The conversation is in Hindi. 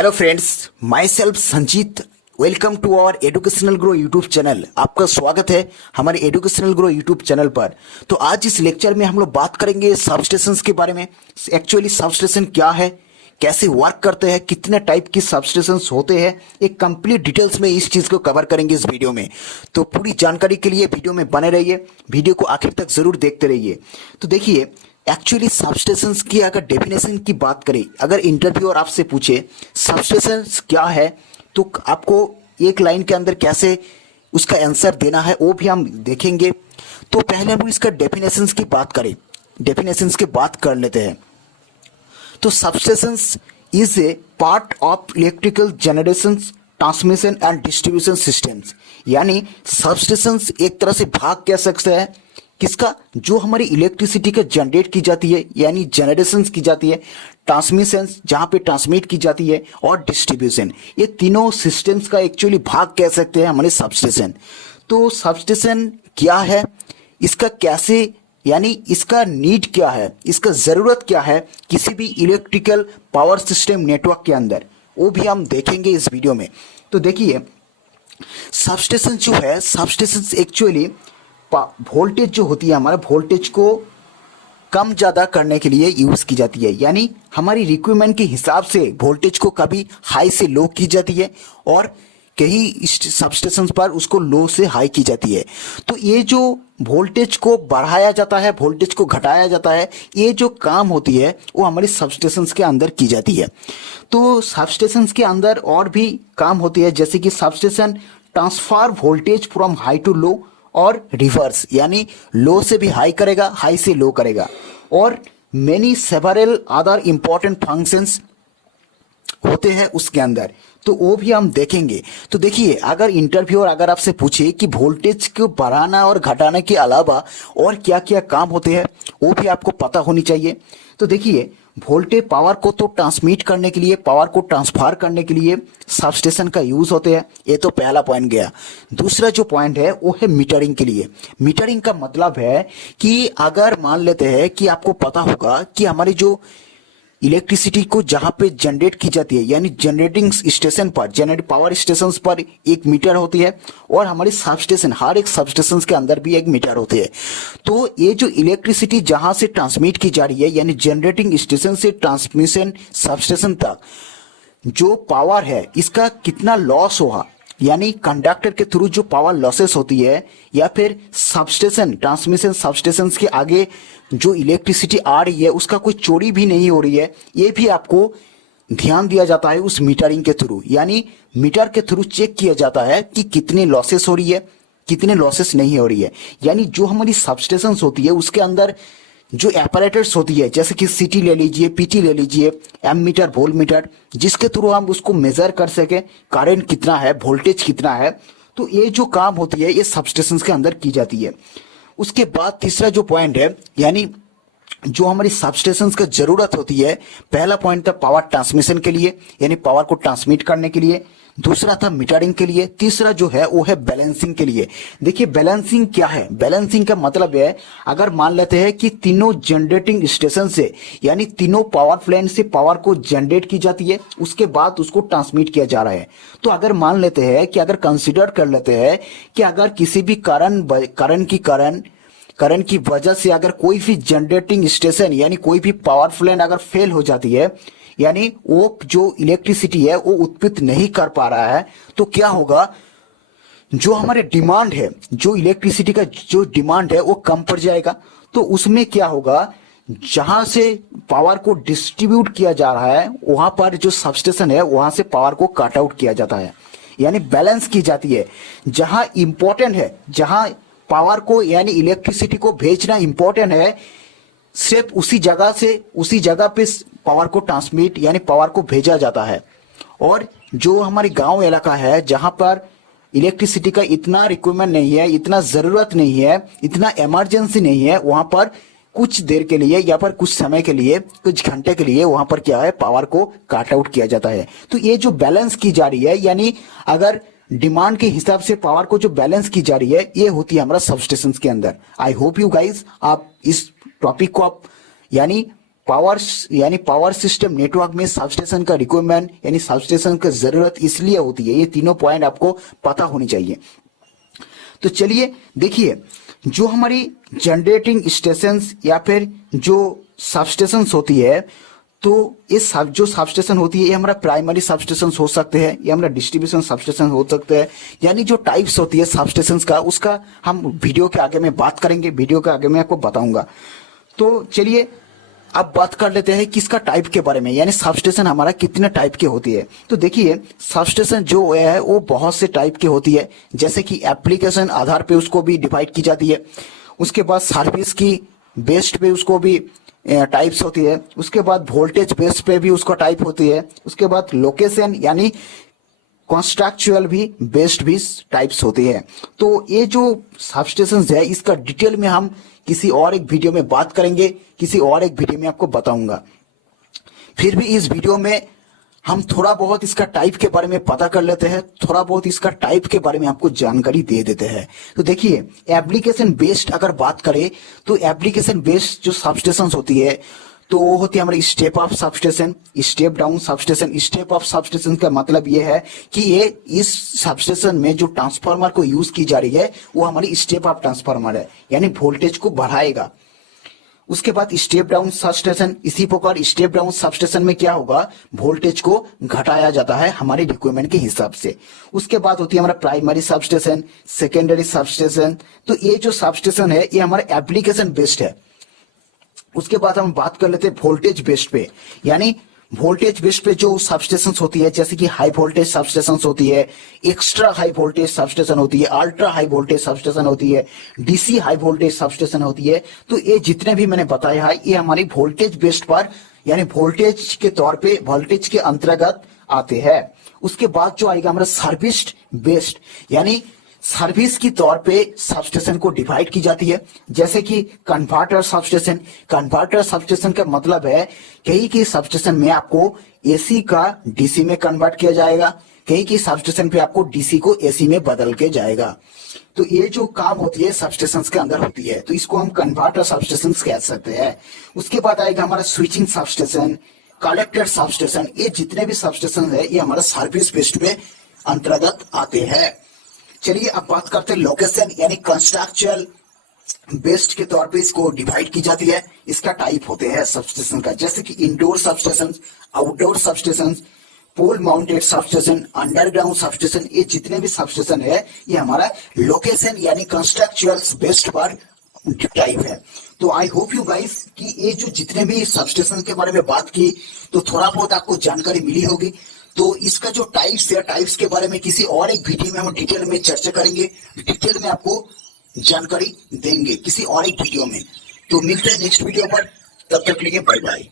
Hello friends, myself Sanjeet. Welcome to our educational grow YouTube channel. आपका स्वागत है हमारे एजुकेशनल ग्रो यूट्यूब चैनल पर। तो आज इस लेक्चर में हम लोग बात करेंगे सबस्टेशंस के बारे में। एक्चुअली सबस्टेशन क्या है, कैसे वर्क करते हैं, कितने टाइप की सबस्टेशंस होते हैं, एक कंप्लीट डिटेल्स में इस चीज़ को कवर करेंगे इस वीडियो में। तो पूरी जानकारी के लिए वीडियो में बने रहिए, वीडियो को आखिर तक जरूर देखते रहिए। तो देखिए, एक्चुअली सबस्टेशंस की अगर डेफिनेशन की बात करें, अगर इंटरव्यूअर आपसे पूछे सबस्टेशंस क्या है, तो आपको एक लाइन के अंदर कैसे उसका आंसर देना है वो भी हम देखेंगे। तो पहले हम इसका डेफिनेशंस की बात करें, डेफिनेशंस की बात कर लेते हैं। तो substations is a part of electrical generation, transmission and distribution systems. यानी सबस्टेशंस एक तरह से भाग कह सकते हैं किसका, जो हमारी इलेक्ट्रिसिटी का जनरेट की जाती है, यानी जनरेशन की जाती है, ट्रांसमिशन जहां पे ट्रांसमिट की जाती है, और डिस्ट्रीब्यूशन, ये तीनों सिस्टम्स का एक्चुअली भाग कह सकते हैं हमारे सबस्टेशन। तो सबस्टेशन क्या है, इसका कैसे, यानी इसका नीड क्या है, इसका जरूरत क्या है किसी भी इलेक्ट्रिकल पावर सिस्टम नेटवर्क के अंदर, वो भी हम देखेंगे इस वीडियो में। तो देखिए, सबस्टेशन जो है, सबस्टेशन एक्चुअली वोल्टेज जो होती है, हमारे वोल्टेज को कम ज़्यादा करने के लिए यूज़ की जाती है। यानी हमारी रिक्वायरमेंट के हिसाब से वोल्टेज को कभी हाई से लो की जाती है और कहीं सबस्टेशन पर उसको लो से हाई की जाती है। तो ये जो वोल्टेज को बढ़ाया जाता है, वोल्टेज को घटाया जाता है, ये जो काम होती है वो हमारी सबस्टेशंस के अंदर की जाती है। तो सबस्टेशंस के अंदर और भी काम होती है, जैसे कि substation transfer voltage from high to low और रिवर्स, यानी लो से भी हाई करेगा, हाई से लो करेगा, और many several other important functions होते हैं उसके अंदर। तो वो भी हम देखेंगे। तो देखिए, अगर इंटरव्यूअर अगर आपसे पूछे कि वोल्टेज को बढ़ाना और घटाने के अलावा और क्या क्या काम होते हैं, वो भी आपको पता होनी चाहिए। तो देखिए, वोल्टेज पावर को तो ट्रांसमिट करने के लिए, पावर को ट्रांसफर करने के लिए सबस्टेशन का यूज होते हैं। ये तो पहला पॉइंट गया। दूसरा जो पॉइंट है वो है मीटरिंग के लिए। मीटरिंग का मतलब है कि अगर मान लेते हैं कि आपको पता होगा कि हमारी जो इलेक्ट्रिसिटी को जहां पे जनरेट की जाती है, यानी जनरेटिंग स्टेशन पर, जनरेट पावर स्टेशन पर एक मीटर होती है, और हमारी सबस्टेशन, हर एक सबस्टेशन के अंदर भी एक मीटर होती है। तो ये जो इलेक्ट्रिसिटी जहां से ट्रांसमिट की जा रही है, यानी जनरेटिंग स्टेशन से ट्रांसमिशन सबस्टेशन तक जो पावर है, इसका कितना लॉस होगा, यानी कंडक्टर के थ्रू जो पावर लॉसेस होती है, या फिर सबस्टेशन, ट्रांसमिशन सबस्टेशन के आगे जो इलेक्ट्रिसिटी आ रही है उसका कोई चोरी भी नहीं हो रही है, ये भी आपको ध्यान दिया जाता है उस मीटरिंग के थ्रू। यानी मीटर के थ्रू चेक किया जाता है कि कितने लॉसेस हो रही है, कितने लॉसेस नहीं हो रही है। यानी जो हमारी सबस्टेशन होती है उसके अंदर जो एपरेटर्स होती है, जैसे कि सीटी ले लीजिए, पीटी ले लीजिए, एमीटर, वोल्ट मीटर, जिसके थ्रू हम उसको मेजर कर सके करंट कितना है, वोल्टेज कितना है। तो ये जो काम होती है ये सबस्टेशन के अंदर की जाती है। उसके बाद तीसरा जो पॉइंट है, यानी जो हमारी सबस्टेशंस का जरूरत होती है, पहला पॉइंट था पावर ट्रांसमिशन के लिए, यानी पावर को ट्रांसमिट करने के लिए। दूसरा था मीटरिंग के लिए। तीसरा जो है वो है बैलेंसिंग के लिए। देखिए, बैलेंसिंग क्या है, बैलेंसिंग का मतलब है, अगर मान लेते हैं कि तीनों जनरेटिंग स्टेशन से, यानी तीनों पावर प्लांट से पावर को जनरेट की जाती है, उसके बाद उसको ट्रांसमिट किया जा रहा है। तो अगर मान लेते हैं कि, अगर कंसिडर कर लेते हैं कि अगर किसी भी करंट की वजह से अगर कोई भी जनरेटिंग स्टेशन, यानी कोई भी पावर प्लांट अगर फेल हो जाती है, यानी वो जो इलेक्ट्रिसिटी है वो उत्पन्न नहीं कर पा रहा है, तो क्या होगा, जो हमारे डिमांड है, जो इलेक्ट्रिसिटी का जो डिमांड है वो कम पड़ जाएगा। तो उसमें क्या होगा, जहां से पावर को डिस्ट्रीब्यूट किया जा रहा है वहां पर जो सबस्टेशन है वहां से पावर को कट आउट किया जाता है, यानी बैलेंस की जाती है। जहां इंपॉर्टेंट है, जहां पावर को, यानी इलेक्ट्रिसिटी को भेजना इंपॉर्टेंट है, सिर्फ उसी जगह पे पावर को ट्रांसमिट, यानी पावर को भेजा जाता है। और जो हमारे गांव इलाका है जहां पर इलेक्ट्रिसिटी का इतना रिक्वायरमेंट नहीं है, इतना जरूरत नहीं है, इतना इमरजेंसी नहीं है, वहां पर कुछ देर के लिए या पर कुछ समय के लिए, कुछ घंटे के लिए वहां पर क्या है, पावर को काट आउट किया जाता है। तो ये जो बैलेंस की जा रही है, यानी अगर डिमांड के हिसाब से पावर को जो बैलेंस की जा रही है, ये होती है हमारा सबस्टेशन के अंदर। आई होप यू गाइज आप इस टॉपिक को आप यानी पावर यानी पावर सिस्टम नेटवर्क में सबस्टेशन का रिक्वायरमेंट यानी सबस्टेशन की जरूरत इसलिए होती है। ये तीनों पॉइंट आपको पता होनी चाहिए। तो चलिए देखिए, जो हमारी जनरेटिंग स्टेशंस या फिर जो सबस्टेशंस होती है, तो इस जो सबस्टेशन होती है ये हमारा प्राइमरी सबस्टेशन हो सकते हैं, ये हमारा डिस्ट्रीब्यूशन सबस्टेशन हो सकते हैं। यानी जो टाइप्स होती है सबस्टेशंस का, उसका हम वीडियो के आगे में बात करेंगे, वीडियो के आगे में आपको बताऊंगा। तो चलिए अब बात कर लेते हैं किसका टाइप के बारे में, यानी सबस्टेशन हमारा कितने टाइप के होती है। तो देखिए सबस्टेशन जो है वो बहुत से टाइप की होती है, जैसे कि एप्लीकेशन आधार पे उसको भी डिवाइड की जाती है। उसके बाद सर्विस की बेस्ड पे उसको भी टाइप्स होती है। उसके बाद वोल्टेज बेस पे भी उसका टाइप होती है। उसके बाद लोकेशन यानी कॉन्स्ट्रक्चुअल भी बेस्ड भी टाइप्स होती है। तो ये जो सबस्टेशन है इसका डिटेल में हम किसी और एक वीडियो में बात करेंगे, किसी और एक वीडियो में आपको बताऊंगा। फिर भी इस वीडियो में हम थोड़ा बहुत इसका टाइप के बारे में पता कर लेते हैं, थोड़ा बहुत इसका टाइप के बारे में आपको जानकारी दे देते हैं। तो देखिए एप्लीकेशन बेस्ड अगर बात करें तो एप्लीकेशन बेस्ड जो सबस्टेशन होती है तो वो होती है हमारी step up substation, step down substation. Step up substation का मतलब ये है कि ये इस सबस्टेशन में जो ट्रांसफार्मर को यूज की जा रही है वो हमारी स्टेप अप ट्रांसफार्मर है, यानी वोल्टेज को बढ़ाएगा। उसके बाद स्टेप डाउन सबस्टेशन, इसी प्रकार स्टेप डाउन सबस्टेशन में क्या होगा, वोल्टेज को घटाया जाता है हमारे रिक्वायरमेंट के हिसाब से। उसके बाद होती है हमारा प्राइमरी सबस्टेशन, सेकेंडरी सबस्टेशन। तो ये जो सबस्टेशन है ये हमारा एप्लीकेशन बेस्ड है। उसके बाद हम बात कर लेते हैं वोल्टेज बेस्ड पे, यानी वोल्टेज बेस्ड पे जो सबस्टेशन होती है, जैसे कि हाई वोल्टेज सबस्टेशन होती है, एक्स्ट्रा हाई वोल्टेज सबस्टेशन होती है, अल्ट्रा हाई वोल्टेज सबस्टेशन होती है, डीसी हाई वोल्टेज सबस्टेशन होती है। तो ये जितने भी मैंने बताया है ये हमारी वोल्टेज बेस्ड पर यानी वोल्टेज के तौर पे वोल्टेज के अंतर्गत आते हैं। उसके बाद जो आएगा हमारा सर्विस बेस्ड, यानी सर्विस की तौर पे सबस्टेशन को डिवाइड की जाती है, जैसे कि कन्वर्टर सबस्टेशन। कन्वर्टर सबस्टेशन का मतलब है कहीं की सबस्टेशन में आपको एसी का डीसी में कन्वर्ट किया जाएगा, कहीं की सबस्टेशन पे आपको डीसी को एसी में बदल के जाएगा। तो ये जो काम होती है सबस्टेशन के अंदर होती है, तो इसको हम कन्वर्टर सबस्टेशन कह सकते हैं। उसके बाद आएगा हमारा स्विचिंग सबस्टेशन, कलेक्टर सबस्टेशन। ये जितने भी सबस्टेशन है ये हमारा सर्विस बेस्ड पे अंतर्गत आते हैं। चलिए अब बात करते हैं लोकेशन यानी कंस्ट्रक्चुअल बेस्ड के तौर पे इसको डिवाइड की जाती है। इसका टाइप होते हैं सबस्टेशन का, जैसे कि इंडोर सबस्टेशन, आउटडोर सबस्टेशन, पोल माउंटेड सबस्टेशन, अंडरग्राउंड सबस्टेशन। ये जितने भी सबस्टेशन है ये हमारा लोकेशन यानी कंस्ट्रक्चुअल बेस्ड पर टाइप है। तो आई होप यू गाइस कि ये जो जितने भी सबस्टेशन के बारे में बात की तो थोड़ा बहुत आपको जानकारी मिली होगी। तो इसका जो टाइप्स है, टाइप्स के बारे में किसी और एक वीडियो में हम डिटेल में चर्चा करेंगे, डिटेल में आपको जानकारी देंगे किसी और एक वीडियो में। तो मिलते हैं नेक्स्ट वीडियो पर, तब तक के लिए बाय बाय।